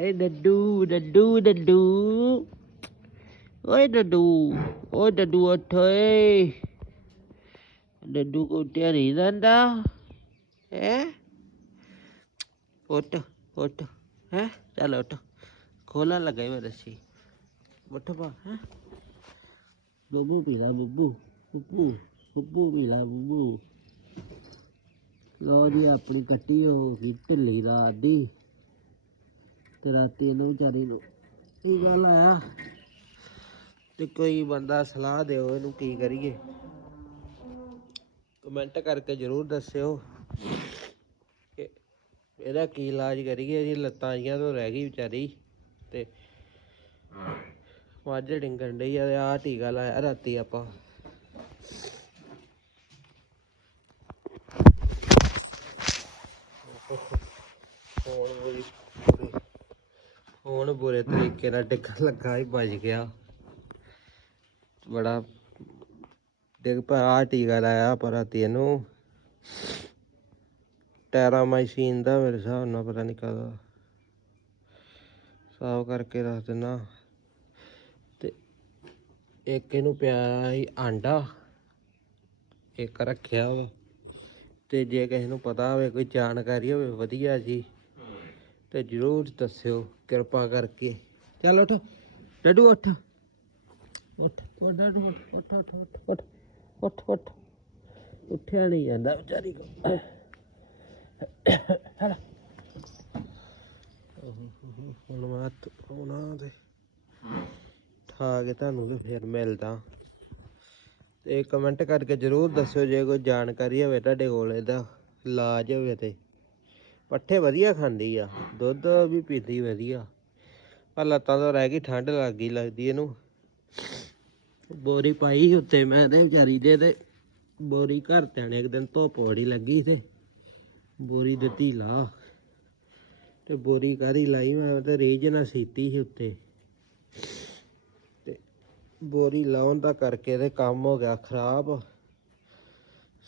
ਏ ਡੱਡੂ ਡੱਡੂ ਡੱਡੂ ਓਏ ਡੱਡੂ ਓਏ ਡੱਡੂ ਉੱਠ ਓਏ ਡੱਡੂ ਕੋ ਨਹੀਂ ਜਾਂਦਾ ਹੈ ਉੱਠ ਉੱਠ ਹੈ ਚੱਲ ਉੱਠ ਖੋਲਾ ਲੱਗਾ ਮੈਂ ਰੱਸੀ ਉੱਠ ਪਾ ਹੈ ਬੱਬੂ ਪੀਲਾ ਬੱਬੂ ਬੱਬੂ ਬੱਬੂ ਪੀਲਾ ਬੱਬੂ ਲੋ ਜੀ ਆਪਣੀ ਕੱਟੀ ਹੋ ਗਈ ਢਿੱਲੀ ਰਾਤ ਦੀ ਤੇ ਰਾਤੀ ਇਹਨੂੰ ਵਿਚਾਰੀ ਨੂੰ। ਇਹ ਗੱਲ ਆਇਆ ਤੇ ਕੋਈ ਬੰਦਾ ਸਲਾਹ ਦਿਓ ਇਹਨੂੰ ਕੀ ਕਰੀਏ। ਕਮੈਂਟ ਕਰਕੇ ਜਰੂਰ ਦੱਸਿਓ ਕਿ ਇਹਦਾ ਕੀ ਇਲਾਜ ਕਰੀਏ ਇਹਦੀ ਲੱਤਾਂ ਜੀਆਂ ਤੋਂ ਰਹਿ ਗਈ ਵਿਚਾਰੀ ਤੇ ਮੱਝ ਡਿੰਗਣ ਡਈ ਆ ਤੇ ਆਹ ਟੀਕਾ ਲਾਇਆ ਰਾਤੀ ਆਪਾਂ ਹੁਣ ਬੁਰੀ ਬੁਰੀ- ਹੁਣ ਬੁਰੇ ਨਾਲ ਡਿੱਗਣ ਲੱਗਾ ਹੀ ਬਚ ਗਿਆ। ਬੜਾ ਡਿੱਗ ਪਿਆ ਟੀਕਾ ਲਾਇਆ ਪਰ ਤੈਨੂੰ ਇਹਨੂੰ। ਟੈਰਾਮਾਈਸੀਨ ਦਾ ਮੇਰੇ ਹਿਸਾਬ ਨਾਲ ਪਤਾ ਨਹੀਂ ਕਦਾ ਸਾਫ਼ ਕਰਕੇ ਰੱਖ ਦੇਣਾ ਤੇ ਇੱਕ ਇਹਨੂੰ ਪਿਆ ਸੀ ਆਂਡਾ, ਇੱਕ ਰੱਖਿਆ ਵਾ। ਤੇ ਜੇ ਕਿਸੇ ਨੂੰ ਪਤਾ ਹੋਵੇ, ਕੋਈ ਜਾਣਕਾਰੀ ਹੋਵੇ, ਵਧੀਆ ਜੀ। ਤੇ ਜਰੂਰ ਦੱਸਿਓ, ਕਿਰਪਾ ਕਰਕੇ। चल उठो। डू उठ। उठ उठ उठ उठ उठ उठ नहीं जाता बेचारी को। फिर मिलता तो कमेंट करके ज़रूर दसो जो कोई जानकारी होे को इलाज हो पठे वजिया खाँदी आ दुध भी पीती वजिया ਪਰ ਲੱਤਾਂ ਤੋਂ ਰਹਿ ਗਈ ਠੰਡ ਲੱਗ ਗਈ ਲੱਗਦੀ ਇਹਨੂੰ। ਬੋਰੀ ਪਾਈ ਉੱਤੇ ਮੈਂ ਤੇ ਵਿਚਾਰੀ ਦੇ ਤੇ। ਬੋਰੀ ਘਰ ਤੇ ਇੱਕ ਦਿਨ ਧੁੱਪ ਬੜੀ ਲੱਗੀ ਤੇ ਬੋਰੀ ਦਿੱਤੀ ਲਾ ਤੇ ਬੋਰੀ ਕਾਦੀ ਲਾਈ ਮੈਂ ਤੇ ਰੇਜ ਨਾ ਸੀਤੀ ਸੀ ਉੱਤੇ ਤੇ ਬੋਰੀ ਲਾਉਣ ਦਾ ਕਰਕੇ ਤੇ ਕੰਮ ਹੋ ਗਿਆ ਖਰਾਬ।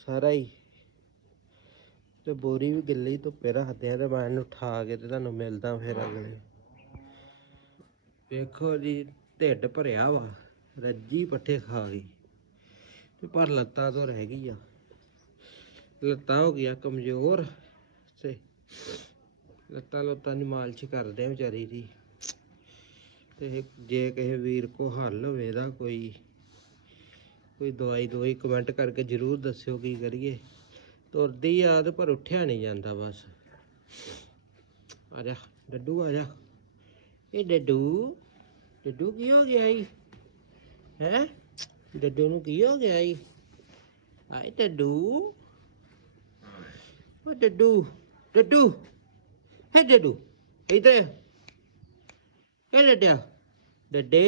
ਸਾਰਾ ਹੀ। ਤੇ ਬੋਰੀ ਵੀ ਗਿੱਲੀ ਧੁੱਪੇ ਰੱਖਦੇ ਆ ਤੇ ਮੈਂ ਇਹਨੂੰ ਉਠਾ ਕੇ ਤੇ ਤੁਹਾਨੂੰ ਮਿਲਦਾ ਫਿਰ ਅਗਲੇ। ਵੇਖੋ ਜੀ, ਢਿੱਡ ਭਰਿਆ ਵਾ, ਰੱਜੀ ਪੱਠੇ ਖਾ ਗਈ। ਤੇ ਪਰ ਲੱਤਾਂ ਤੋਂ ਰਹਿ ਗਈ ਆ। ਲੱਤਾਂ ਹੋ ਗਿਆ ਕਮਜ਼ੋਰ ਤੇ ਲੱਤਾਂ ਲੁੱਤਾਂ ਦੀ ਮਾਲਸ਼ ਕਰਦੇ ਆ ਵਿਚਾਰੀ ਦੀ। ਤੇ ਜੇ ਕਿਸੇ ਵੀਰ ਕੋ ਹੱਲ ਹੋਵੇ ਦਾ ਕੋਈ ਕੋਈ ਦਵਾਈ ਦਵਾਈ ਕਮੈਂਟ ਕਰਕੇ ਜਰੂਰ ਦੱਸਿਓ ਕੀ ਕਰੀਏ। ਤੁਰਦੀ ਆ ਤੇ ਪਰ ਉੱਠਿਆ ਨਹੀਂ ਜਾਂਦਾ ਬਸ। ਆ ਜਾ, ਡੱਡੂ ਆ ਜਾ। ਇਹ ਡੱਡੂ ਡੱਡੂ ਕੀ ਹੋ ਗਿਆ ਈ? ਹੈ? ਡੱਡੂ ਨੂੰ ਕੀ ਹੋ ਗਿਆ ਈ? ਆਏ ਡੱਡੂ। ਉਹ ਡੱਡੂ ਡੱਡੂ, ਹੈ ਡੱਡੂ, ਇਧਰ ਇਹ ਡੱਡਿਆ, ਡੱਡੇ,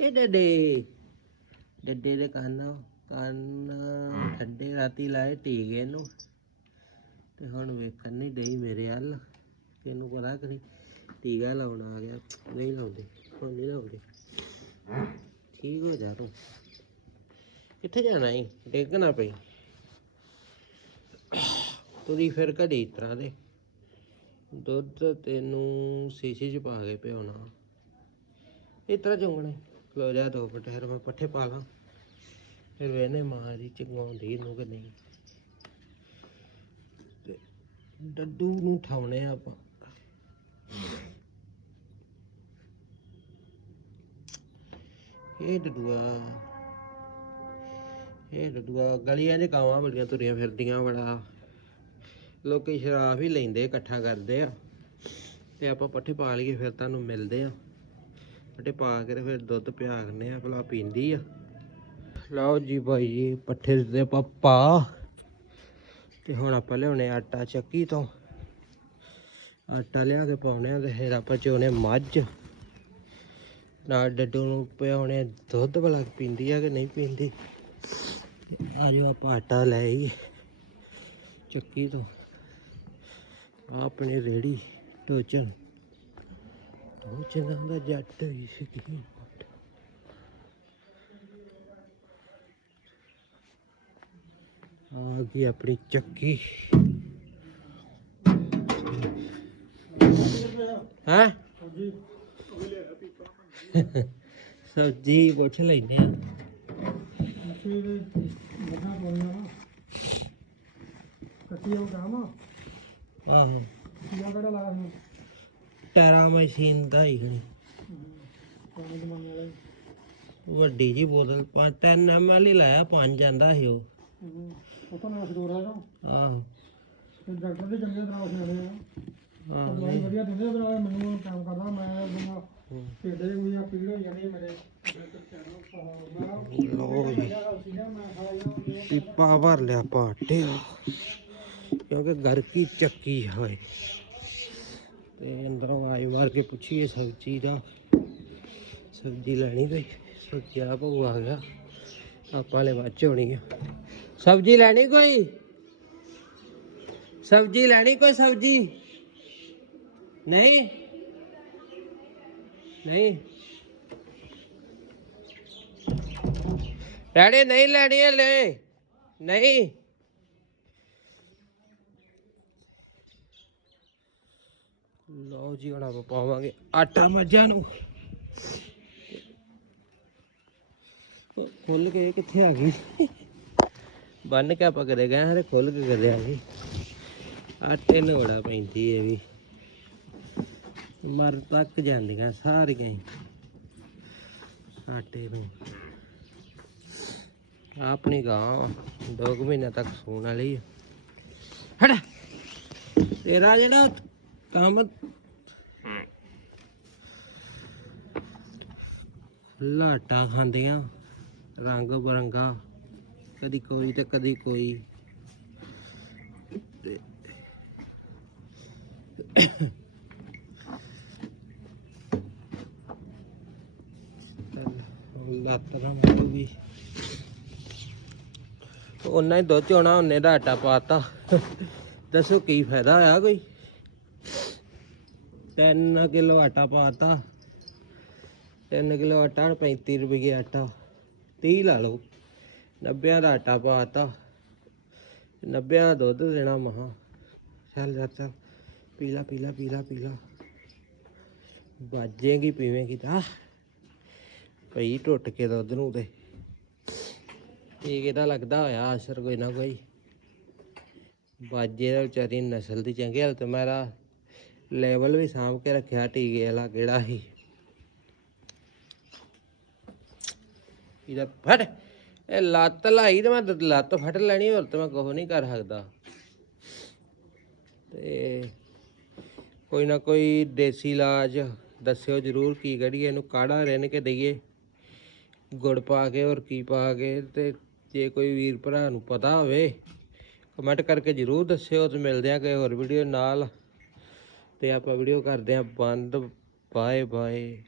ਇਹ ਡੱਡੇ। ਡੱਡੇ ਦੇ ਕੰਨ ਕੰਨ ਠੰਡੇ ਰਾਤੀ ਲਾਏ ਟੀਕੇ ਨੂੰ ਤੇ ਹੁਣ ਵੇਖਣ ਨਹੀਂ ਡਈ ਮੇਰੇ ਹੱਲ ਕਿਹਨੂੰ ਪਤਾ ਕਰੀ। ਟੀਕਾ ਲਾਉਣ ਆ ਗਿਆ। ਨਹੀਂ ਲਾਉਂਦੇ, ਹੁਣ ਨਹੀਂ ਲਾਉਂਦੇ। ਠੀਕ ਹੋ ਜਾ ਤੂੰ। ਕਿੱਥੇ ਜਾਣਾ ਈ? ਡਿੱਗ ਨਾ ਪਈ। ਤੁਰੀ ਫਿਰ ਘੜੀ ਇਸ ਤਰ੍ਹਾਂ ਦੇ। ਦੁੱਧ ਤੈਨੂੰ ਸੀਸੀ ਚ ਪਾ ਕੇ ਪਿਉਣਾ ਇਸ ਤਰ੍ਹਾਂ ਚੁੰਗਣਾ। ਈ। ਜਾ ਦੋ ਮਿੰਟ ਫਿਰ ਮੈਂ ਪੱਠੇ ਪਾ ਲਾਂ। ਫਿਰ ਵੇਨੇ ਮਾਂ ਦੀ ਚੰਗਾਉਂਦੀ ਇਹਨੂੰ ਕਿ ਨਹੀਂ। ਤੇ ਡੱਡੂ ਨੂੰ ਠਾਉਣੇ ਆ ਆਪਾਂ। ਇਹ ਡੱਡੂਆ ਇਹ ਡੱਡੂਆ ਗਲੀਆਂ 'ਚ ਕਾਵਾਂ ਬੜੀਆਂ ਤੁਰੀਆਂ ਫਿਰਦੀਆਂ ਬੜਾ। ਲੋਕੀ ਸ਼ਰਾਬ ਹੀ ਲੈਂਦੇ, ਇਕੱਠਾ ਕਰਦੇ ਆ। ਤੇ ਆਪਾਂ ਪੱਠੇ ਪਾ ਲਈਏ, ਫਿਰ ਤੁਹਾਨੂੰ ਮਿਲਦੇ ਆ। ਪੱਠੇ ਪਾ ਕੇ ਤੇ ਫਿਰ ਦੁੱਧ ਪਿਆ ਕਰਨੇ ਆ, ਭਲਾ ਪੀਂਦੀ ਆ। ਲਓ ਜੀ ਭਾਈ ਜੀ, ਪੱਠੇ ਦੇ ਆਪਾਂ ਪਾ ਤੇ ਹੁਣ ਆਪਾਂ ਲਿਆਉਣੇ ਆਟਾ ਚੱਕੀ ਤੋਂ। ਆਟਾ ਲਿਆ ਕੇ ਪਾਉਣੇ ਆ ਤੇ ਫਿਰ ਆਪਾਂ ਚੋਣੇ ਮੱਝ। ਨਾਲ ਡੱਡੂ ਨੂੰ ਪਿਆਉਣੇ ਦੁੱਧ ਭਲਾ ਪੀਂਦੀ ਆ ਕਿ ਨਹੀਂ ਪੀਂਦੀ? ਆ ਜਾਓ ਆਪਾਂ ਆਟਾ ਲੈ ਆਈਏ। ਚੱਕੀ ਤੋਂ। ਆਹ ਆਪਣੀ ਰੇੜੀ, ਟੋਚਨ। ਟੋਚਨ ਦਾ ਜੱਟ ਹੀ ਸੀ ਆ ਗਈ ਆਪਣੀ ਚੱਕੀ। ਹੈ? ਸਬਜੀ ਪੁੱਛ ਲੈਨੇ ਆ। ਆਹੋ। ਟੈਰਾ ਮਸ਼ੀਨ ਦਾ ਹੀ ਖਣੀ ਵੱਡੀ ਜੀ ਬੋਤਲ 10 ਐਮਐਲ ਹੀ ਲਾਇਆ ਪੰਜ ਜਾਂਦਾ ਸੀ ਉਹ। ਆਹੋ। ਡਾਕਟਰ ਦੇ ਚੰਗੇ ਤਰ੍ਹਾਂ ਉਸਨੇ ਆ ਦਵਾਈ ਵਧੀਆ ਦਿੰਦੇ ਪਰ ਮੈਨੂੰ ਕੰਮ ਕਰਦਾ ਮੈਂ ਹੂੰ। ਢਿੱਡੇ ਕੋਈ ਪੀੜ ਹੋ ਜਾਂਦੀ ਮੇਰੇ। ਲੋ ਜੀ। ਪੀਪਾ ਭਰ ਲਿਆ ਪਾਟੇ ਕਿਉਂਕਿ ਘਰ ਕੀ ਚੱਕੀ ਹੋਏ। ਤੇ ਅੰਦਰੋਂ ਆਈ ਮਾਰ ਕੇ ਪੁੱਛੀਏ ਸਬਜ਼ੀ ਦਾ। ਸਬਜ਼ੀ ਲੈਣੀ ਕੋਈ? ਸਬਜ਼ੀ ਆ ਭੂ ਆ ਗਿਆ। ਆਪਾਂ ਲੈ ਬਾਅਦ ਹੋਣੀ ਆ। ਸਬਜ਼ੀ ਲੈਣੀ ਕੋਈ? ਸਬਜ਼ੀ ਲੈਣੀ ਕੋਈ ਸਬਜ਼ੀ? ਨਹੀਂ? ਨਹੀਂ। ਡੈਡੀ ਨਹੀਂ, ਲੈਣੀ ਲੈ। ਨਹੀਂ। ਲਓ ਜੀ, ਹੁਣ ਆਪਾਂ ਪਾਵਾਂਗੇ ਆਟਾ ਮੱਝਾਂ ਨੂੰ। ਉਹ ਖੁੱਲ ਕੇ ਕਿੱਥੇ ਆ ਗਈ ਬੰਨ ਕੇ ਆਪਾਂ ਕਦੇ ਗਏ ਹਰੇ ਖੁੱਲ ਕੇ ਕਦੇ ਆ ਗਈ ਆਟੇ ਨੂੰ ਬੜਾ ਪੈਂਦੀ ਇਹ ਵੀ। ਮਰ ਤੱਕ ਜਾਂਦੀਆਂ ਸਾਰੀਆਂ ਹੀ। ਆਟੇ ਨੂੰ। ਆਪਣੀ ਗਾਂ ਦੋ ਕੁ ਮਹੀਨੇ ਤੱਕ ਸੂਣ ਵਾਲੀ। ਹਟ। ਤੇਰਾ ਜਿਹੜਾ ਕੰਮ ਲਾਟਾ ਖਾਂਦੀਆਂ ਰੰਗ ਬਰੰਗਾ ਕਦੀ ਕੋਈ ਤੇ ਕਦੀ ਕੋਈ ਤੇ ਚੱਲ, ਲੱਤ ਨਾ ਮਾਰੂਗੀ ਉਹਨਾਂ ਹੀ ਦੁੱਧ ਚੋਣਾ, ਉਹਨੇ ਦਾ ਆਟਾ ਪਾਤਾ। ਦੱਸੋ ਕੀ ਫਾਇਦਾ ਹੋਇਆ ਕੋਈ? 3 ਕਿਲੋ ਆਟਾ ਪਾਤਾ। 3 ਕਿਲੋ ਆਟਾ 35 ਰੁਪਏ ਆਟਾ। 30 ਲਾ ਲਓ। 90 ਦਾ ਆਟਾ ਪਾਤਾ। 90 ਦਾ ਦੁੱਧ ਦੇਣਾ ਮਹਾ। ਚੱਲ ਯਾਰ ਚੱਲ। ਪੀਲਾ ਪੀਲਾ ਪੀਲਾ ਪੀਲਾ ਬਾਜੇਗੀ ਪੀਵੇਂਗੀ ਤਾਂ। ਪਈ ਟੁੱਟ ਕੇ ਦੁੱਧ ਨੂੰ ਤੇ। ਇਹ ਇਹਦਾ ਲੱਗਦਾ ਹੋਇਆ ਅਸਰ ਕੋਈ ਨਾ ਕੋਈ। ਬਾਜੇ ਦਾ ਵਿਚਾਰੀ ਨਸਲ ਦੀ ਚੰਗੀ ਹਾਲਤ ਮੇਰਾ ਲੈਵਲ ਵੀ ਸਾਂਭ ਕੇ ਰੱਖਿਆ ਟੀਕੇ ਵਾਲਾ ਕਿਹੜਾ ਸੀ। ਇਹਦਾ ਫੜ ਇਹ ਲੱਤ ਲਾਈ ਤੇ ਮੈਂ ਲੱਤ ਫਟ ਲੈਣੀ, ਹੋਰ ਤੇ ਮੈਂ ਕੁਝ ਨਹੀਂ ਕਰ ਸਕਦਾ। ਤੇ ਕੋਈ ਨਾ ਕੋਈ ਦੇਸੀ ਇਲਾਜ ਦੱਸਿਓ ਜਰੂਰ, ਕੀ ਕਰੀਏ, ਇਹਨੂੰ ਕਾੜਾ ਰਿੰਨ ਕੇ ਦਈਏ। ਗੁੜ ਪਾ ਕੇ ਔਰ ਕੀ ਪਾ ਕੇ ਤੇ ਜੇ ਕੋਈ ਵੀਰ ਭਰਾ ਨੂੰ ਪਤਾ ਹੋਵੇ ਕਮੈਂਟ ਕਰਕੇ ਜਰੂਰ ਦੱਸਿਓ ਤੇ ਮਿਲਦੇ ਆ ਕਿਸੇ ਹੋਰ ਵੀਡੀਓ ਨਾਲ। ਤੇ ਆਪਾਂ ਵੀਡੀਓ ਕਰਦੇ ਆ ਬੰਦ। Bye bye